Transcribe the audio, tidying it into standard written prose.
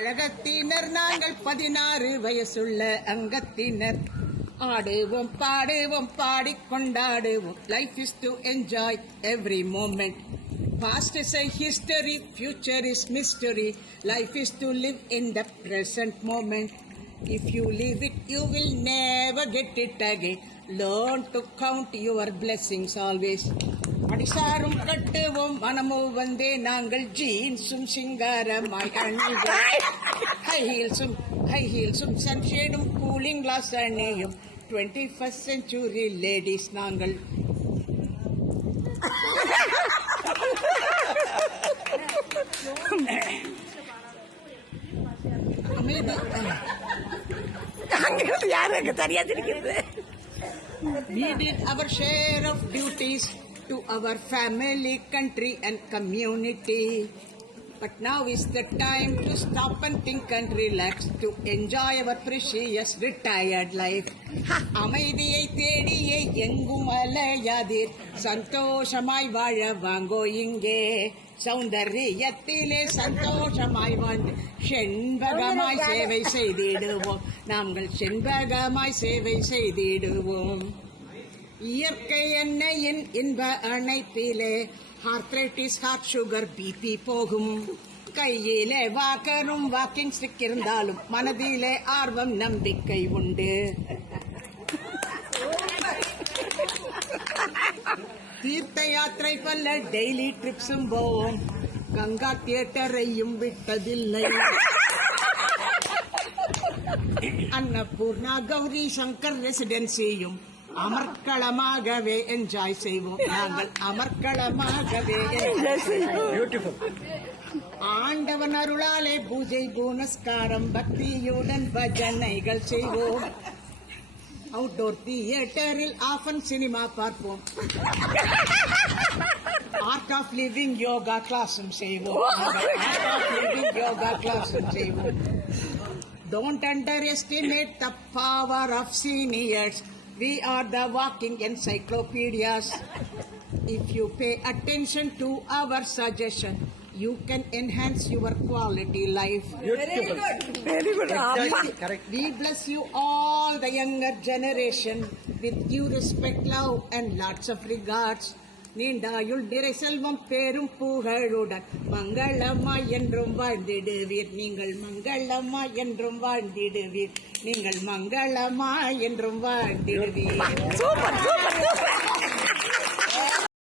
அழகத்தினர் நாங்கள் 16 வயசுள்ள அங்கத்தினர். ஆடுவோம் பாடுவோம் பாடிக்கொண்டாடுவோம். Life is to enjoy every moment. Past is a history, future is mystery. Life is to live in the present moment. If you leave it, you will never get it again. Learn to count your blessings always. அடிசாரும் கட்டுவோம் மனமோ வந்தே நாங்கள் ஜீன்ஸும் சிங்காரமாய் அணிவோம். High ஹீல்ஸும் சன்ஷேடும் cooling glass அணியும் 21st century ladies நாங்கள். யாருக்கு தெரியாது. We did our share of duties to our family, country and community. But now is the time to stop and think and relax, to enjoy our precious retired life. அமைதியை தேடியே எங்கும் அலையாதீர், சந்தோஷமாய் வாழ வாங்கோ இங்கே. சௌந்தரியத்திலே சந்தோஷமாய் வாழ்ந்து செண்பகமாய் சேவை செய்திடுவோம். நாங்கள் செண்பகமாய் சேவை செய்திடுவோம். இயற்கை எண்ணெயின் இன்ப அணைப்பிலே ஆர்த்ரைட்டிஸ், ஹார்ட் சுகர், பிபி போகும். கையிலே வாக்கரும் வாக்கிங் ஸ்டிக் இருந்தாலும் மனதிலே ஆர்வம் நம்பிக்கை உண்டு. தீர்த்த யாத்திரை பல்ல டெய்லி ட்ரிப்ஸும் போவோம். கங்கா தியேட்டரையும் விட்டதில்லை. அன்னபூர்ணா, கௌரி சங்கர் ரெசிடென்சியும் அமர்க்களமாகவே என்ஜாய் செய்வோம். நாங்கள் அமர்க்களமாகவே என்ஜாய் செய்வோம். ஆண்டவன் அருளாலே பூஜை புனஸ்காரம் பக்தியுடன் பஜனைகள் செய்வோம். அவுட்டோர் தியேட்டரில் ஆஃபன் சினிமா பார்ப்போம். ஆர்ட் ஆஃப் லிவிங் யோகா கிளாஸும் செய்வோம். ஆர்ட் ஆஃப் லிவிங் யோகா கிளாஸும் செய்வோம். Don't underestimate the power of seniors. We are the walking encyclopedias. If you pay attention to our suggestion, you can enhance your quality life. Very good. Correct. We bless you all, the younger generation, with due respect, love and lots of regards. நீண்டாயுள் நிறை செல்வம் பேரும் புகழுடன் மங்களமாய் என்றும் வாழ்ந்திடுவீர். நீங்கள் மங்களமாய் என்றும் வாழ்ந்திடுவீர். நீங்கள் மங்களமாய் என்றும் வாழ்ந்திடுவீர்.